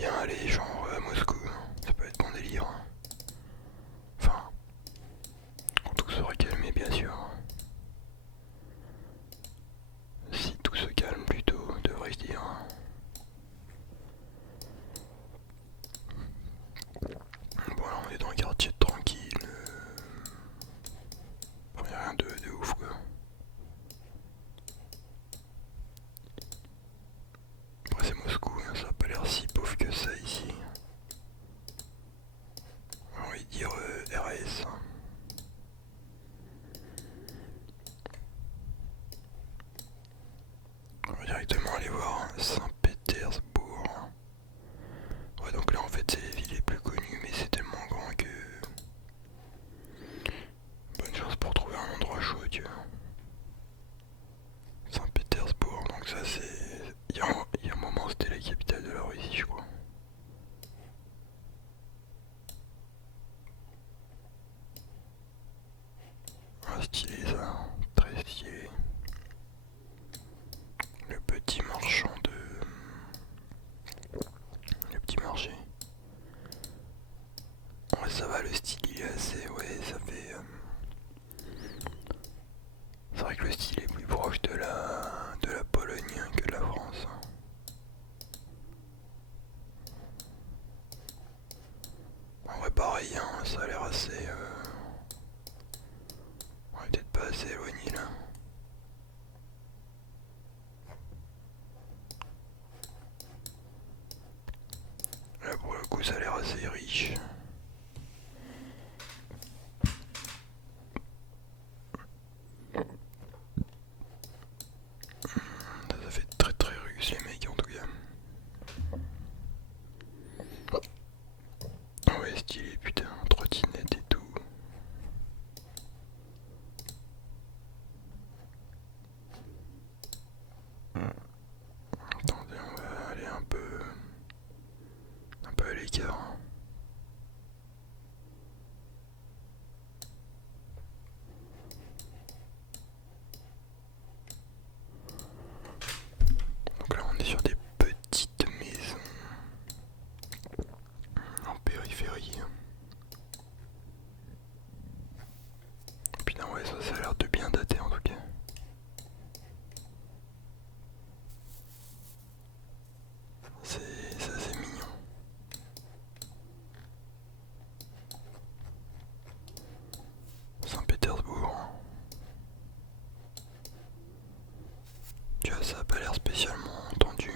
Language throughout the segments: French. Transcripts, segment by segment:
bien aller genre à Moscou, ça peut être bon délire. Enfin, quand tout sera calmé bien sûr. Si tout se calme plutôt, devrais-je dire. Bon là on est dans un quartier tranquille. Enfin, y a rien de ouf quoi. Après c'est Moscou, hein, ça a pas l'air si pauvre que ça ici. On va envie de dire RS. On va directement aller voir Saint-Pétersbourg. Ouais donc là en fait c'est les villes les plus connues mais c'est tellement grand que... Bonne chance pour trouver un endroit chaud tu vois. Saint-Pétersbourg, donc ça c'est... Il y a un moment c'était la capitale de la Russie je crois. Ah stylé ça, très stylé. Le petit marchand de... Le petit marché. Ouais ça va, le style il est assez... Ouais ça fait... C'est vrai que le style est plus proche de la Pologne que de la France. En vrai pareil, hein, ça a l'air assez... On est peut-être pas assez éloigné là. Là pour le coup ça a l'air assez riche. Ça fait très très russe les mecs en tout cas. Ouais stylé putain, trottinette et tout. Attendez, on va aller un peu à l'écart. Donc là on est sur des petites maisons en périphérie. Putain ouais ça a l'air de bien dater en tout cas. C'est assez mignon. Saint-Pétersbourg. Tu vois, ça a pas l'air spécialement entendu.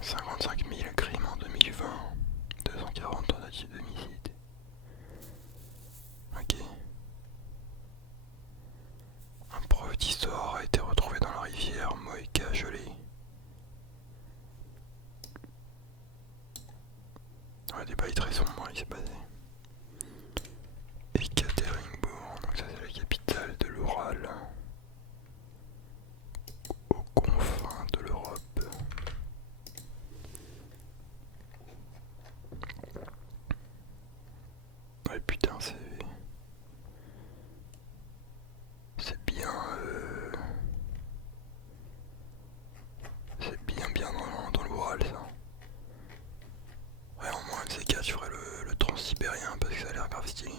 55 000 crimes en 2020. 240 tentatives d'homicide. Ok. Un prof d'histoire a été retrouvé dans la rivière Moïka gelée. Ouais, des bails très sombres, il s'est passé. Ekaterinbourg, donc ça c'est la capitale de l'Oural, aux confins de l'Europe. Ouais putain c'est bien c'est bien dans l'Oural ça. Ouais en moins de ces cas je ferais le transsibérien parce que ça a l'air grave stylé.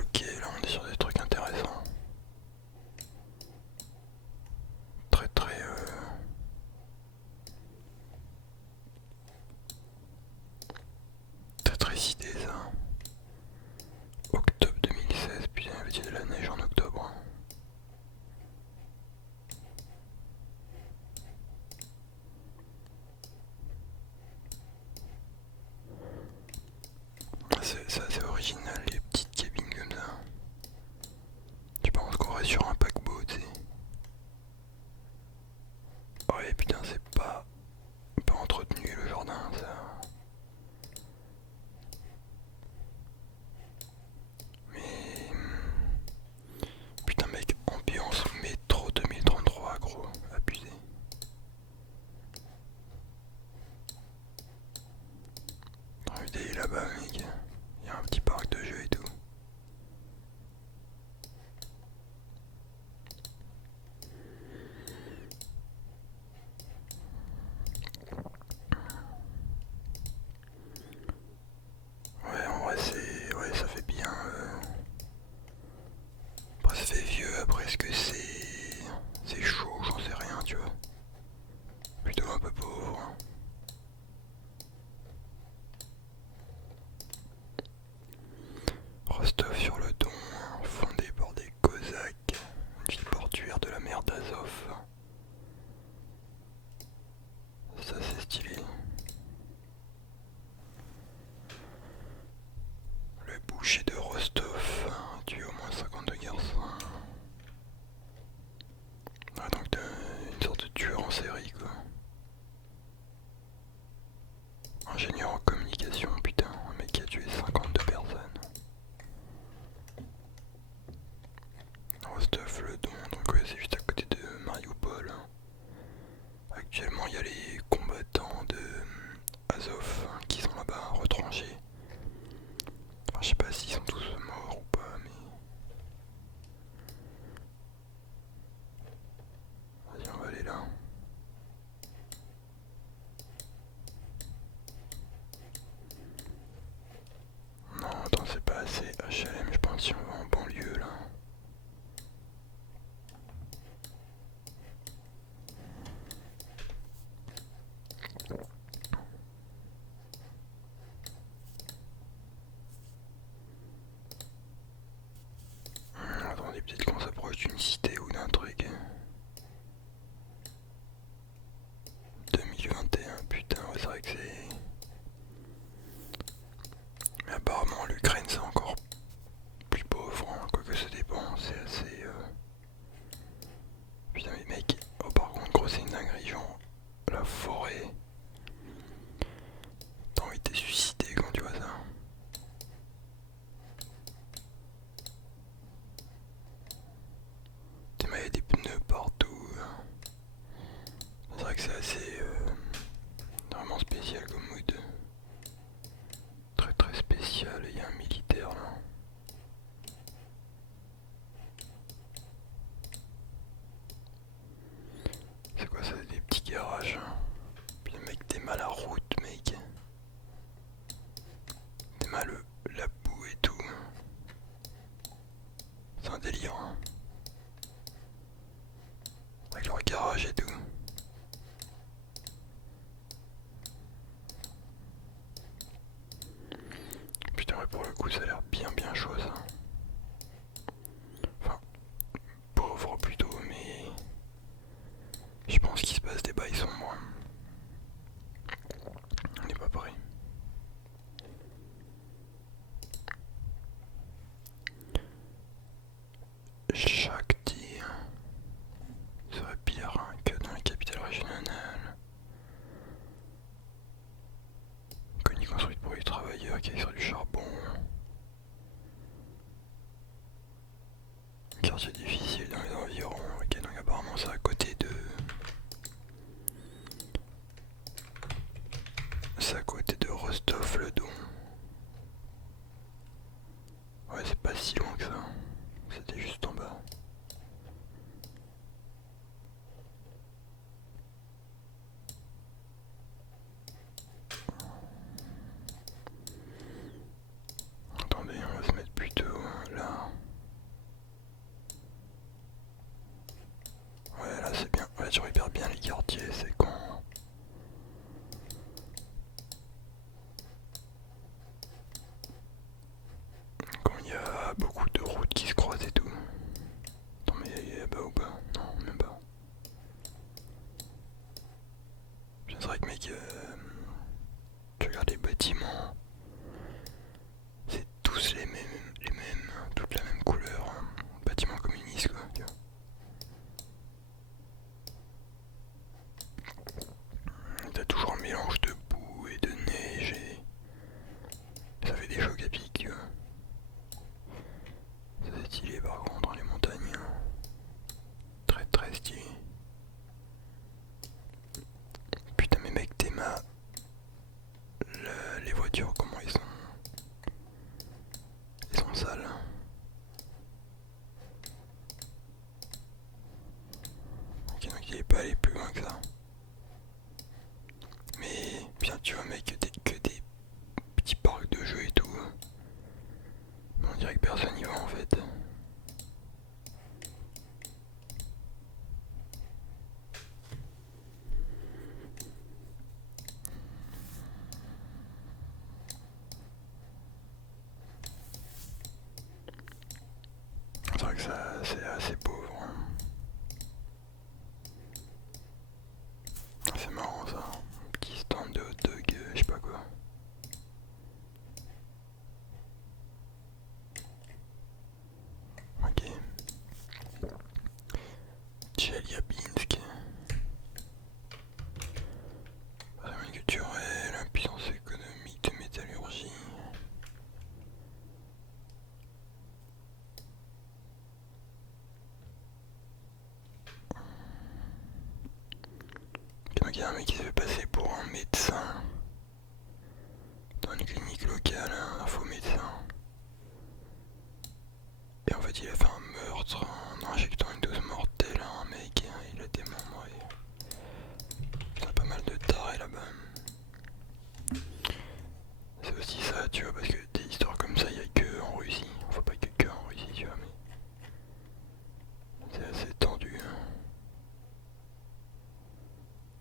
Ok là on est sur des trucs intéressants. Très très très très idée ça. Octobre 2016, putain il y avait de la neige en octobre. C'est assez original les petites cabines comme ça. Tu penses qu'on reste sur un paquebot, tu sais. Ouais putain c'est pas entretenu le jardin ça. Ingénieur en communication, putain, un mec qui a tué 52 personnes. Rostov-le-Don, donc ouais, c'est juste à côté de Mariupol. Actuellement, il y a les combattants de Azov qui sont là-bas retranchés. Enfin, je sais pas s'ils sont tous morts ou pas, mais. Vas-y, on va aller là. Non, attends, c'est pas assez HLM, je pense, si on va en banlieue là. Attendez, peut-être qu'on s'approche d'une cité ou d'un truc. 2021, putain, ouais, c'est vrai que c'est. Mais apparemment, l'Ukraine c'est encore plus pauvre, hein. Quoique ça dépend, c'est assez. Putain, mais mec, oh, par contre, gros, c'est une dinguerie, genre, la forêt. T'as envie de te suicider quand tu vois ça. T'es mal, y a des pneus partout. C'est vrai que c'est assez. Vraiment spécial comme mood. Très très spécial, il y a un militaire là. C'est quoi ça, des petits garages? Puis mec, t'es mal à route, mec. T'es mal la boue et tout. C'est un délire, hein. Avec leur garage et tout. Putain, ouais, pour le coup, ça a l'air bien chaud ça. Enfin, pauvre plutôt, mais. Je pense qu'il se passe des bails sans moi. On n'est pas prêt. Chaque tir serait pire que dans la capitale régionale. Colonie construite pour les travailleurs qui est sur du charbon. Quartier difficile dans les environs. Ok, donc apparemment c'est à côté de. C'est à côté de Rostov-le-Don. Ouais, c'est pas si loin que ça. C'était juste en bas. Attendez, on va se mettre plutôt là. Ouais, là c'est bien. Ouais, je repère bien les quartiers, c'est con. Quand il y a beaucoup de routes qui se croisent et tout. Attends, mais il y a là-bas ou pas? Non, même pas. C'est vrai que mec, tu regardes les bâtiments, c'est tous les mêmes, toute la même couleur. Bâtiments communistes quoi. Tu vois. T'as toujours un mélange de boue et de neige et ça fait des chocs à pic, tu vois. Ça c'est stylé par contre, les montagnes. Très très stylé. Putain mais mec, les voitures, comment ils sont. Ils sont sales. Ok, donc il est pas allé plus loin que ça. Mais bien tu vois mec, que des petits parcs de jeux et tout. On dirait que personne y va en fait. C'est vrai que ça c'est assez pauvre. C'est marrant ça. Un petit stand de hot dog, je sais pas quoi. Ok. Tcheliabinsk. Patrimoine culturel, puissance économique. tu vois, parce que des histoires comme ça, il y a que en Russie. Faut pas que en Russie, tu vois, mais c'est assez tendu. Hein.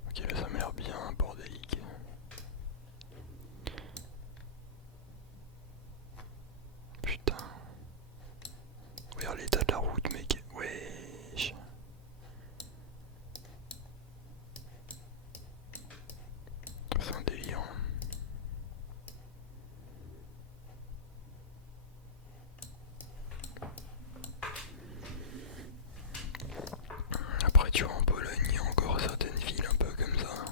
Ok, là ça m'a l'air bien bordélique. Putain. Regarde l'état de la route, mec. Wesh. C'est un délire. Après, tu vois, en Pologne, il y a encore certaines villes un peu comme ça.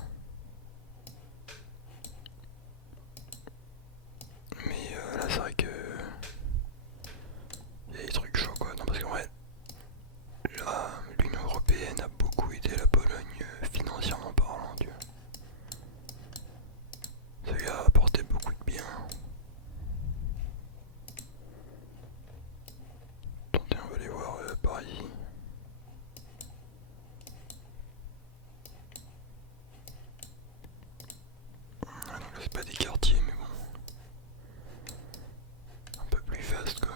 Mais là, c'est vrai que il y a des trucs chauds quoi. Non, parce qu'en vrai, là, l'Union Européenne a beaucoup aidé la Pologne financièrement parlant, tu vois. Ça lui a apporté beaucoup de bien. Attendez, on va aller voir par ici. Ah non, là, c'est pas des quartiers, mais bon. Un peu plus vaste quoi.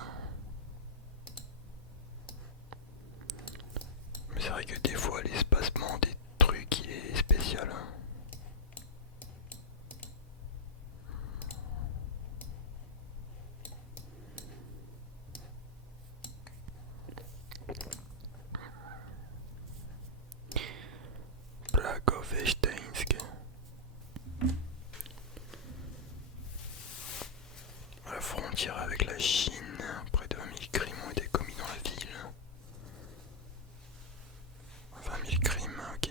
Mais c'est vrai que des fois, l'espacement des trucs, il est spécial. Hein. Blagovesteinsk. À la frontière avec la Chine, près de 20 000 crimes ont été commis dans la ville. 20 000 crimes, ok.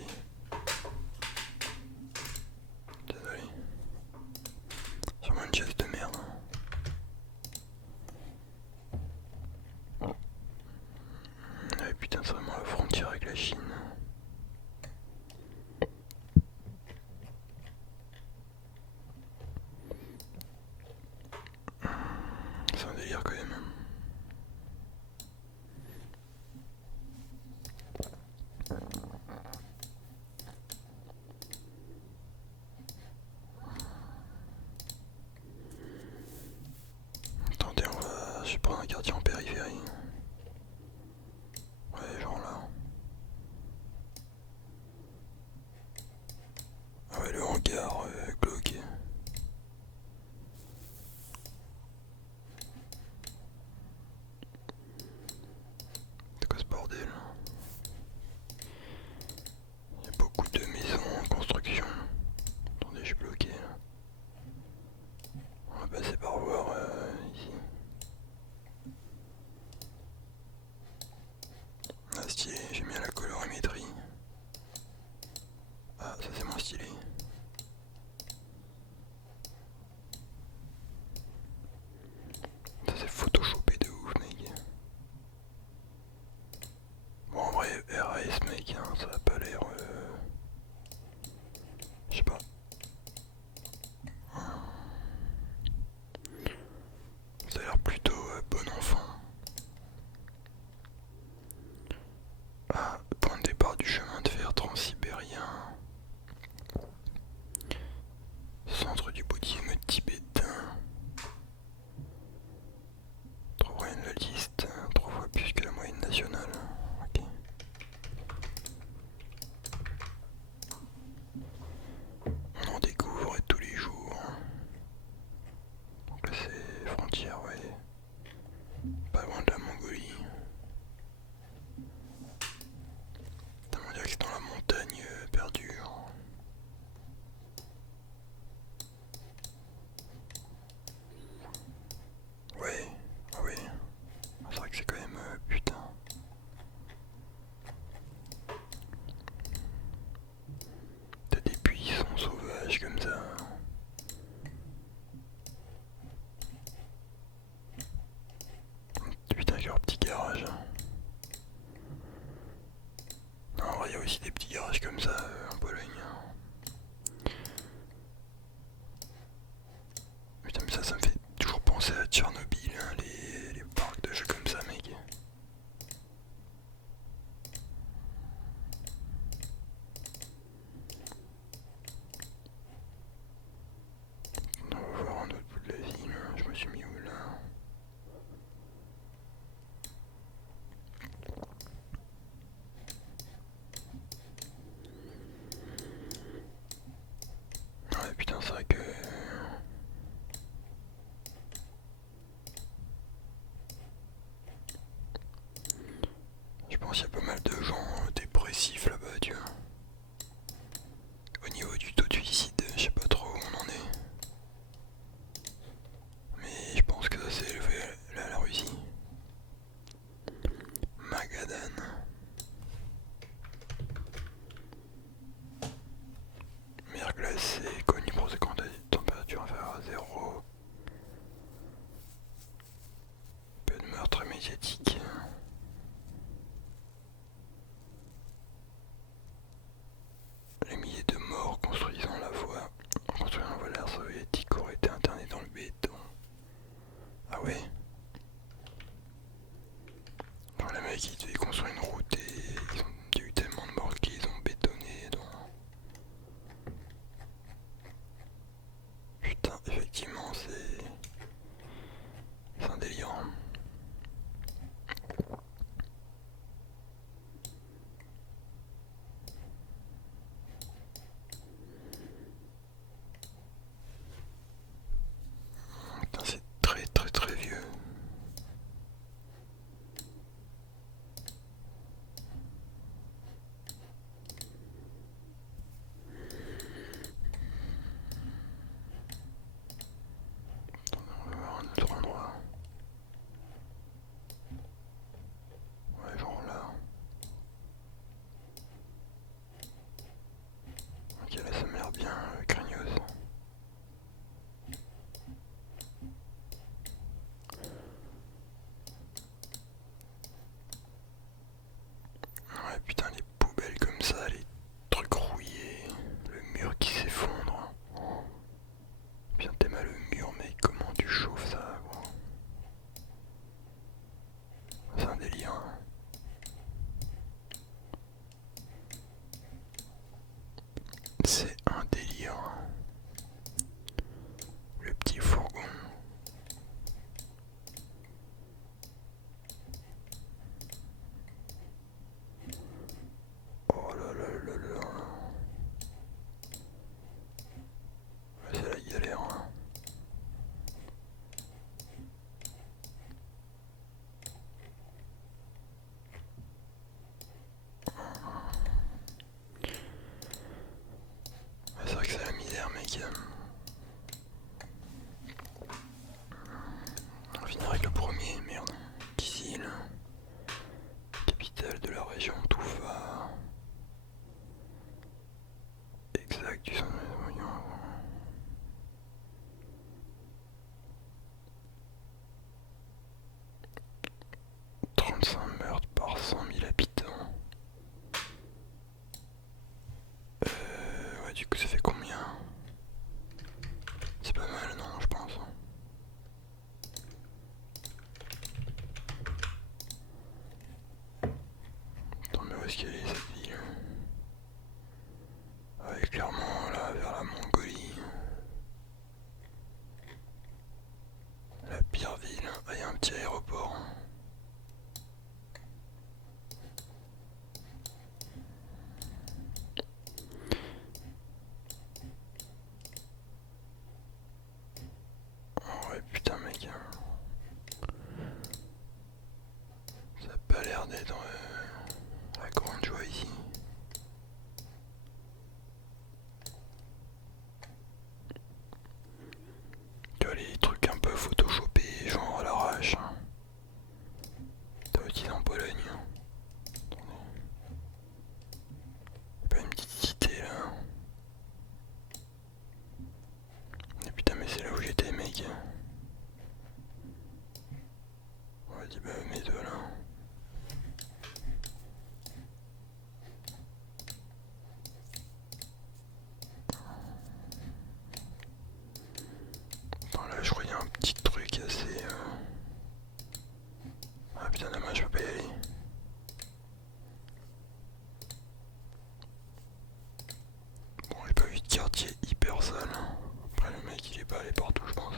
Désolé. Sûrement une chasse de merde. Ah putain, c'est vraiment la frontière avec la Chine. C'est un délire quand même. Attendez, je vais prendre un quartier en périphérie. Ouais, genre là. Ah ouais, le hangar glauque. C'est quoi ce bordel? Il y a beaucoup de maisons en construction. Attendez, je suis bloqué là. On va passer par voir ici. pense qu'il y a pas mal de gens dépressifs là-bas, tu vois. Au niveau du taux de suicide, je sais pas trop où on en est. Mais je pense que ça s'est élevé à la Russie. Magadan. Mer glacée, connue pour ses températures inférieures à 0. Peu de meurtres médiatiques. Les milliers de morts en construisant la voie de l'ère soviétique auraient été internés dans le béton. Ah ouais? Genre les mecs ils devaient construire une route et il y a eu tellement de morts qu'ils ont bétonné dans... Putain, effectivement c'est un délire. Putain, c'est très très très vieux. On va voir un autre endroit. Ouais, genre là. Ok, là ça m'a l'air bien craignos. Ouais, putain, les poubelles comme ça, les trucs rouillés, le mur qui s'effondre. Bien t'es mal le mur, mec, comment tu chauffes ça, gros? C'est un délire. Hein. C'est un délire. Le petit fourgon. Oh là là là là. Ouais, c'est la galère. Hein. Ouais, c'est vrai que c'est la misère, mec. On va finir avec le premier, merde. Kisil, capitale de la région Toufa. Exact, du son. 35 meurtres par 100 000 habitants. Ouais, du coup, ça fait combien? C'est pas mal, non, je pense. Attends, mais où est-ce qu'elle est cette ville? Ouais, clairement, là, vers la Mongolie. La pire ville. Ah, il y a un petit aéroport. Oh ouais, putain, mec. Ça a pas l'air d'être la grande joie ici. Tu vois les trucs un peu photoshopés, genre à l'arrache. Hein. T'as aussi en Pologne. Attendez. Y'a pas une petite cité là. Mais putain, mais c'est là où j'étais, mec. On va dire, bah, mets-toi là. Attends, là, je crois qu'il y a un petit truc assez. Ah putain, dommage, je peux pas y aller. Bon, j'ai pas vu de quartier hyper sale. Après, le mec, il est pas allé partout, je pense.